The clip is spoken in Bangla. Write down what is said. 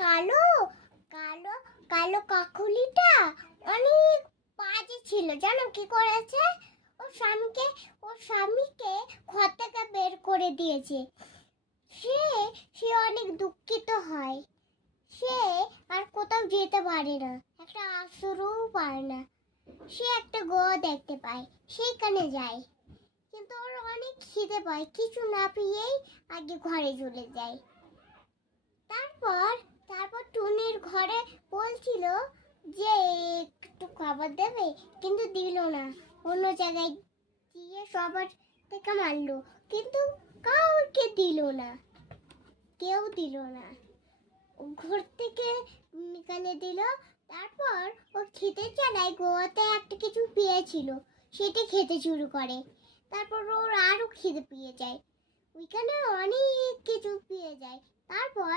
কালো কালো কালো কাকুলিটা অনেক বাজে ছিল। জানো কি করেছে? ওর স্বামীকে ঘর থেকে বের করে দিয়েছে। সে সে অনেক দুঃখিত হয়। সে আর কোথাও যেতে পারে না, একটা আশ্রয়ও পায় না। সে একটা গোয়া দেখতে পায়, সেইখানে যায়। কিন্তু ওর অনেক খিদে পায়, কিছু না পেয়েই আগে ঘরে চলে যায়। তারপর তারপর টুনির ঘরে বলছিল যে একটু খাবার দেবে, কিন্তু দিল না। অন্য জায়গায় দিয়ে সবার থেকে মারলো, কিন্তু কাউকে দিল না, কেউ দিল না। ও ঘর থেকে নিকালে দিল। তারপর ও খেতে চালায়, গোয়াতে একটা কিছু পেয়েছিল, সেটা খেতে শুরু করে। তারপর ওর আরো খিদে পেয়ে যায়, ওইখানে অনেক কিছু পেয়ে যায়। তারপর